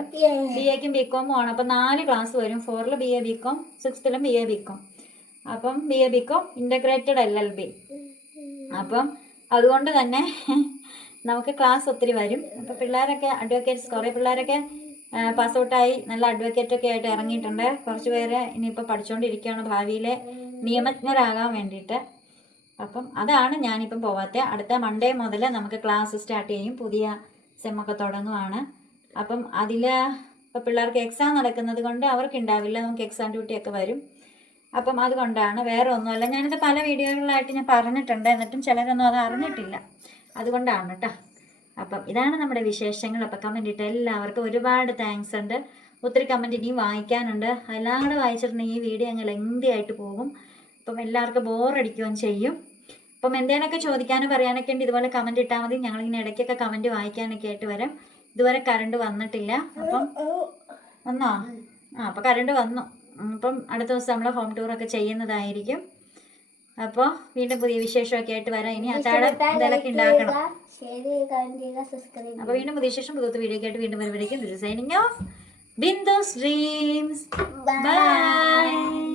ബി എക്കും ബി കോമും ആണ്. അപ്പം നാല് ക്ലാസ് വരും. ഫോറിൽ ബി എ ബി കോം സിക്സ്ത്തിലും ബി എ ബി കോം അപ്പം B A B com integrated L L B അപ്പം അതുകൊണ്ട് തന്നെ നമുക്ക് ക്ലാസ് ഒത്തിരി വരും. അപ്പം പിള്ളേരൊക്കെ അഡ്വക്കേറ്റ്സ് കുറേ പിള്ളേരൊക്കെ പാസ് ഔട്ടായി നല്ല അഡ്വക്കേറ്റ് ഒക്കെ ആയിട്ട് ഇറങ്ങിയിട്ടുണ്ട്. കുറച്ച് പേര് ഇനിയിപ്പോൾ പഠിച്ചുകൊണ്ടിരിക്കുകയാണ് ഭാവിയിലെ നിയമജ്ഞരാകാൻ വേണ്ടിയിട്ട്. അപ്പം അതാണ് ഞാനിപ്പം പോവാത്ത. അടുത്ത മൺഡേ മുതൽ നമുക്ക് ക്ലാസ് സ്റ്റാർട്ട് ചെയ്യും. പുതിയ സെമ്മൊക്കെ തുടങ്ങുവാണ്. അപ്പം അതിൽ ഇപ്പോൾ പിള്ളേർക്ക് എക്സാം നടക്കുന്നത് കൊണ്ട് അവർക്ക് ഉണ്ടാവില്ല നമുക്ക് എക്സാം ഡ്യൂട്ടിയൊക്കെ വരും. അപ്പം അതുകൊണ്ടാണ് വേറെ ഒന്നുമല്ല. ഞാനിത് പല വീഡിയോകളിലായിട്ട് ഞാൻ പറഞ്ഞിട്ടുണ്ട്. എന്നിട്ടും ചിലരൊന്നും അത് അറിഞ്ഞിട്ടില്ല. അതുകൊണ്ടാണ് കേട്ടോ അപ്പം ഇതാണ് നമ്മുടെ വിശേഷങ്ങൾ. അപ്പം കമന്റ് ഇട്ട എല്ലാവർക്കും ഒരുപാട് താങ്ക്സ് ഉണ്ട്. ഒത്തിരി കമന്റ് ഇനിയും വായിക്കാനുണ്ട്. എല്ലാം കൂടെ വായിച്ചിട്ടുണ്ടെങ്കിൽ ഈ വീഡിയോ അങ്ങ് ലെങ്തി ആയിട്ട് പോകും. അപ്പം എല്ലാവർക്കും ബോറടിക്കുകയും ചെയ്യും. അപ്പം എന്തേലൊക്കെ ചോദിക്കാനും പറയാനൊക്കെ ഉണ്ട് ഇതുപോലെ കമന്റ് ഇട്ടാൽ മതി. ഞങ്ങളിങ്ങനെ ഇടയ്ക്കൊക്കെ കമന്റ് വായിക്കാനൊക്കെ ആയിട്ട് വരാം. ഇതുവരെ കറണ്ട് വന്നിട്ടില്ല. അപ്പം വന്നോ? ആ അപ്പം കറണ്ട് വന്നു. അപ്പം അടുത്ത ദിവസം നമ്മൾ ഹോം ടൂറൊക്കെ ചെയ്യുന്നതായിരിക്കും. അപ്പോൾ വീണ്ടും പുതിയ വിശേഷമൊക്കെ ആയിട്ട് വരാം. ഇനി അത്താഴം ഉണ്ടാക്കണം. അപ്പോൾ വീണ്ടും പുതിയ വിശേഷം പുതിയ വീഡിയോ ആയിട്ട് വീണ്ടും വരുമ്പോഴേക്കും signing off Bindu's dreams bye